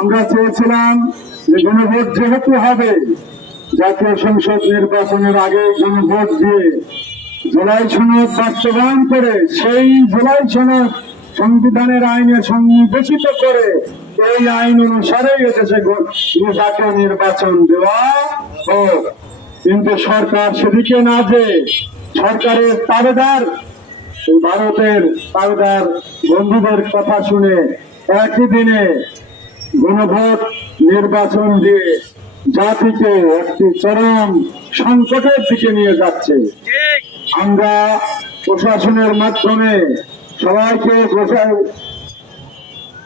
আমরা চেয়েছিলাম যে গণভোট যেহেতু হবে, জাতীয় সংসদ নির্বাচনের আগে গণভোট দিয়ে জুলাই সনদ বাস্তবায়ন করে সেই জুলাই সনদ সংবিধানের আইনে সন্নিবেশিত করে এই আইন অনুসারে এদেশে জাতীয় নির্বাচন দেওয়া হোক। কিন্তু সরকার সেদিকে না যে সরকারের তাবেদার ভারতের তাবেদার বন্ধুদের কথা শুনে একই দিনে গণভোট নির্বাচন দিয়ে জাতিকে একটি চরম সংকটের দিকে নিয়ে যাচ্ছে। আমরা প্রশাসনের মাধ্যমে সবাইকে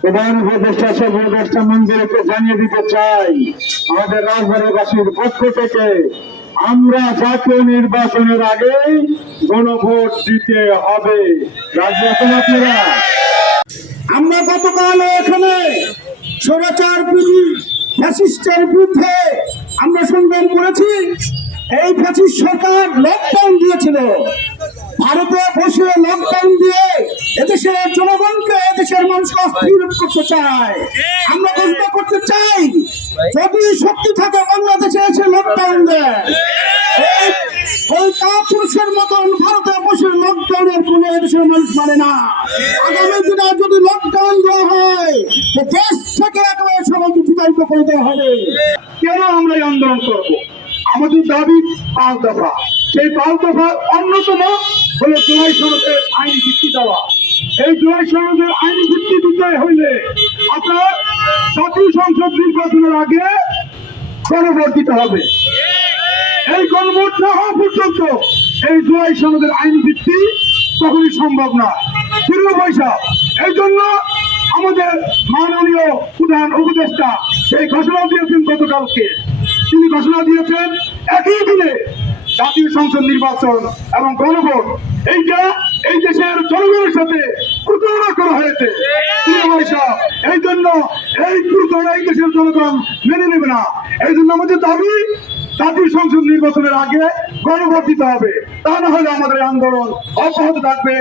প্রধান উপদেষ্টা মন্দিরকে জানিয়ে দিতে চাই, আমাদের রাজবাড়ীবাসীর পক্ষ থেকে আমরা জাতীয় নির্বাচনের আগেই গণভোট দিতে হবে। রাজি আছেন আপনারা? আমরা গতকাল এখানে স্বৈরাচার ফ্যাসিস্টের বিরুদ্ধে আমরা সংগ্রাম করেছি। এই ফ্যাসিস্ট সরকার লকডাউন দিয়েছিল, ভারতে বসে লকডাউন দিয়ে এদেশের জনগণকে, এদেশের মানুষকে অস্থির করতে চায়। আমরা ঘোষণা করতে চাই, যদি শক্তি থাকে বাংলাদেশে এসে লকডাউন দেয়। ওই কাপুরুষের মতন ভারতে বসে লকডাউনের কোন এদেশের মানুষ মানে না। আগামী দিনে যদি লকডাউন দেওয়া হয়, দেশ থেকে একেবারে সবাইকে বিতাড়িত করে দেওয়া হবে। কেন আমরা এই আন্দোলন করব? আমাদের দাবি 5 দফা। সেই 5 দফার অন্যতম হলো জুলাই সনদের আইনি ভিত্তি দেওয়া। এই জুলাই সনদের আইনি ভিত্তি দিতে হইলে আপনার জাতীয় সংসদ নির্বাচনের আগে গণভোট দিতে হবে। এই গণভোট না হওয়া পর্যন্ত এই জুলাই সনদের আইনি ভিত্তি কখনই সম্ভব না। পয়সা এই জন্য আমাদের মাননীয় প্রধান উপদেষ্টা সেই ঘোষণা দিয়েছেন গতকালকে। তিনি ঘোষণা দিয়েছেন একই দিনে জাতীয় সংসদ নির্বাচন এবং গণভোট এইটা এই দেশের জনগণের সাথে প্রতারণা করা হয়েছে। এই জন্য এই প্রতারণা এই দেশের জনগণ মেনে নেবে না। এই জন্য আমাদের দাবি জাতীয় সংসদ নির্বাচনের আগে গণভোট দিতে হবে, তা না হলে আমাদের আন্দোলন অব্যাহত থাকবে।